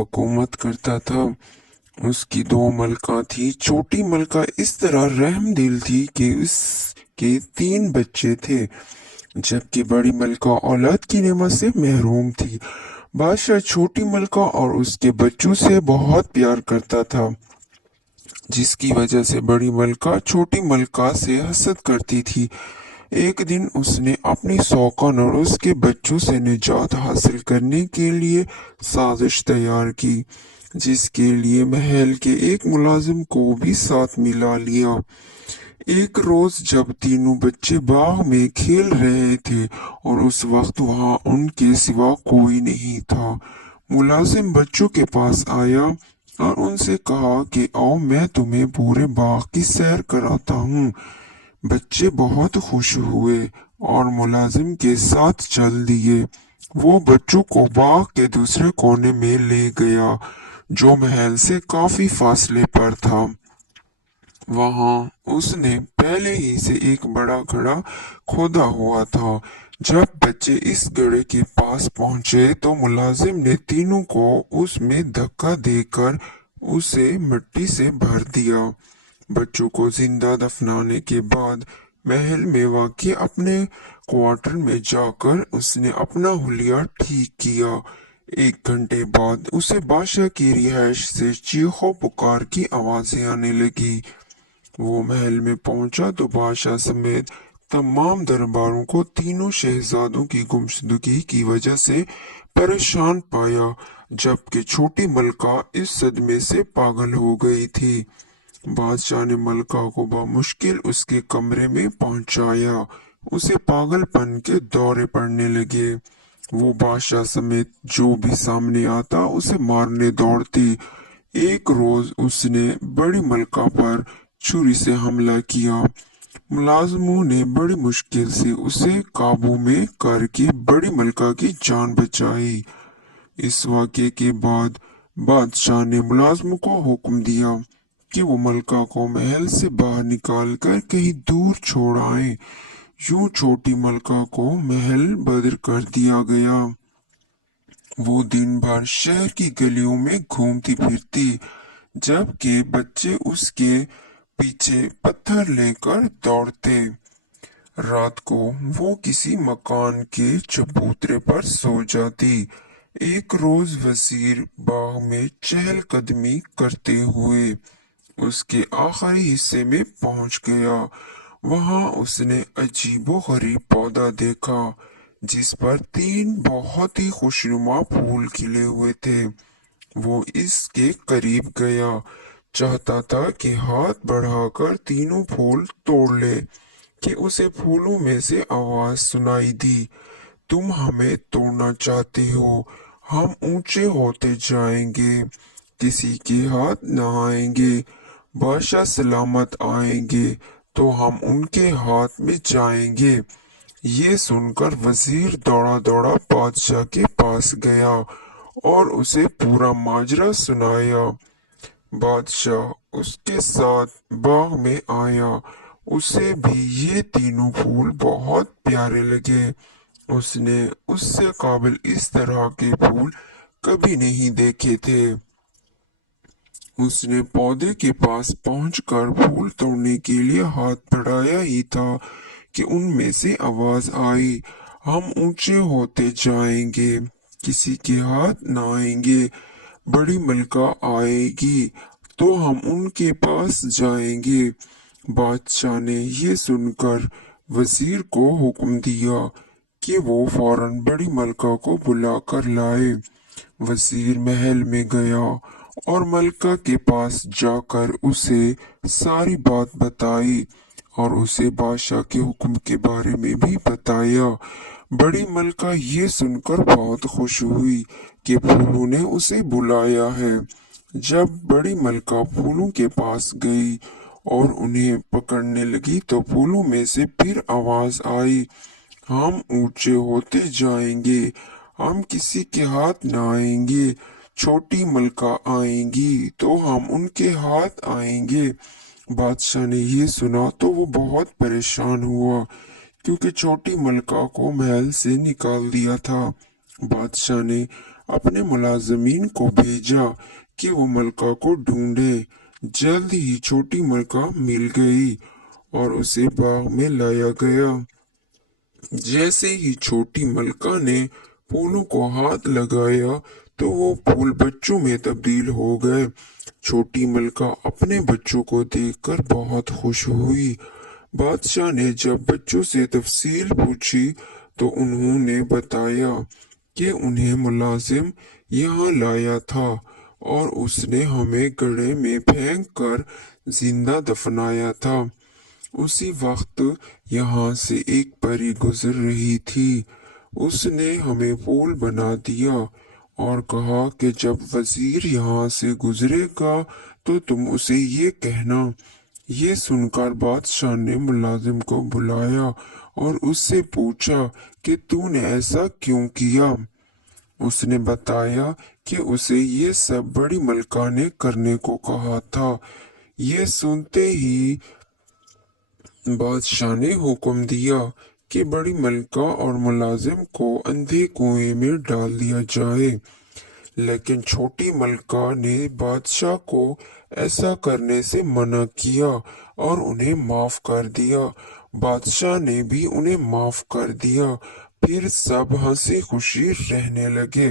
हुकूमत करता था। उसकी दो मलका थी। छोटी मलका इस तरह रहमदिल थी कि उसके तीन बच्चे थे, जबकि बड़ी मलका औलाद की नेमत से महरूम थी। बादशाह छोटी मलका और उसके बच्चों से बहुत प्यार करता था, जिसकी वजह से बड़ी मलका छोटी मलका से हसद करती थी। एक दिन उसने अपनी सौकन और उसके बच्चों से निजात हासिल करने के लिए साजिश तैयार की, जिसके लिए महल के एक मुलाजिम को भी साथ मिला लिया। एक रोज जब तीनों बच्चे बाग में खेल रहे थे और उस वक्त वहां उनके सिवा कोई नहीं था, मुलाजिम बच्चों के पास आया और उनसे कहा कि आओ मैं तुम्हें पूरे बाग की सैर कराता हूँ। बच्चे बहुत खुश हुए और मुलाजिम के साथ चल दिए। वो बच्चों को बाग के दूसरे कोने में ले गया, जो महल से काफी फासले पर था। वहां उसने पहले ही से एक बड़ा घड़ा खोदा हुआ था। जब बच्चे इस घड़े के पास पहुंचे तो मुलाजिम ने तीनों को उसमें धक्का देकर उसे मिट्टी से भर दिया। बच्चों को जिंदा दफनाने के बाद महल में वाक़ई अपने क्वार्टर में जाकर उसने अपना हुलिया ठीक किया। एक घंटे बाद उसे बादशाह की रिहाइश से चीखों पुकार की आवाजें आने लगी। वो महल में पहुंचा तो बादशाह समेत तमाम दरबारों को तीनों शहजादों की गुमशुदगी की वजह से परेशान पाया, जबकि छोटी मलका इस सदमे से पागल हो गई थी। बादशाह ने मलका को बामुश्किल उसके कमरे में पहुंचाया। उसे पागलपन के दौरे पड़ने लगे। वो बादशाह समेत जो भी सामने आता उसे मारने दौड़ती। एक रोज उसने बड़ी मलका पर छुरी से हमला किया। मुलाजमों ने बड़ी मुश्किल से उसे काबू में करके बड़ी मलका की जान बचाई। इस वाक़े के बाद बादशाह ने मुलाजमों को हुक्म दिया कि वो मलका को महल से बाहर निकाल कर कहीं दूर छोड़ आए। यूं छोटी मलका को महल बदर कर दिया गया। वो दिन भर शहर की गलियों में घूमती फिरती, जबकि बच्चे उसके पीछे पत्थर लेकर दौड़ते। रात को वो किसी मकान के चबूतरे पर सो जाती। एक रोज वजीर बाग में चहलकदमी करते हुए उसके आखिरी हिस्से में पहुंच गया। वहां उसने अजीबो गरीब पौधा देखा, जिस पर तीन बहुत ही खुशनुमा फूल खिले हुए थे। वो इसके करीब गया, चाहता था कि हाथ बढ़ाकर तीनों फूल तोड़ ले कि उसे फूलों में से आवाज सुनाई दी, तुम हमें तोड़ना चाहते हो, हम ऊंचे होते जाएंगे, किसी के हाथ न आएंगे, बादशाह सलामत आएंगे तो हम उनके हाथ में जाएंगे। ये सुनकर वजीर दौड़ा दौड़ा बादशाह के पास गया और उसे पूरा माजरा सुनाया। बादशाह उसके साथ बाग में आया। उसे भी ये तीनों फूल बहुत प्यारे लगे। उसने उससे काबिल इस तरह के फूल कभी नहीं देखे थे। उसने पौधे के पास पहुंचकर फूल तोड़ने के लिए हाथ बढ़ाया ही था कि उनमें से आवाज आई, हम ऊंचे होते जाएंगे, किसी के हाथ न आएंगे, बड़ी मलका आएगी तो हम उनके पास जाएंगे। बादशाह ने ये सुनकर वजीर को हुक्म दिया कि वो फौरन बड़ी मलका को बुला कर लाए। वजीर महल में गया और मलका के पास जाकर उसे सारी बात बताई और उसे बादशाह के हुक्म के बारे में भी बताया। बड़ी मलका ये सुनकर बहुत खुश हुई कि फूलों ने उसे बुलाया है। जब बड़ी मलका फूलों के पास गई और उन्हें पकड़ने लगी तो फूलों में से फिर आवाज आई, हम ऊंचे होते जाएंगे, हम किसी के हाथ न आएंगे, छोटी मलका आएंगी तो हम उनके हाथ आएंगे। बादशाह ने ये सुना तो वो बहुत परेशान हुआ, क्योंकि छोटी मलका को महल से निकाल दिया था। बादशाह ने अपने मुलाजिमीन को भेजा कि वो मलका को ढूंढे। जल्द ही छोटी मलका मिल गई और उसे बाग में लाया गया। जैसे ही छोटी मलका ने फूलों को हाथ लगाया तो वो फूल बच्चों में तब्दील हो गए। छोटी मलका अपने बच्चों को देखकर बहुत खुश हुई। बादशाह ने जब बच्चों से तफसील पूछी तो उन्होंने बताया कि उन्हें मुलाजिम यहाँ लाया था और उसने हमें गड्ढे में फेंक कर जिंदा दफनाया था। उसी वक्त यहाँ से एक परी गुजर रही थी। उसने हमें फूल बना दिया और कहा कि जब वजीर यहाँ से गुजरेगा तो तुम उसे ये कहना। ये सुनकर बादशाह ने मुलाजिम को बुलाया और उससे पूछा कि तूने ऐसा क्यों किया। उसने बताया कि उसे ये सब बड़ी मलका ने करने को कहा था। ये सुनते ही बादशाह ने हुक्म दिया कि बड़ी मलका और मुलाजिम को अंधे कुएं में डाल दिया जाए। लेकिन छोटी मलका ने बादशाह को ऐसा करने से मना किया और उन्हें माफ कर दिया। बादशाह ने भी उन्हें माफ कर दिया। फिर सब हंसी खुशी रहने लगे।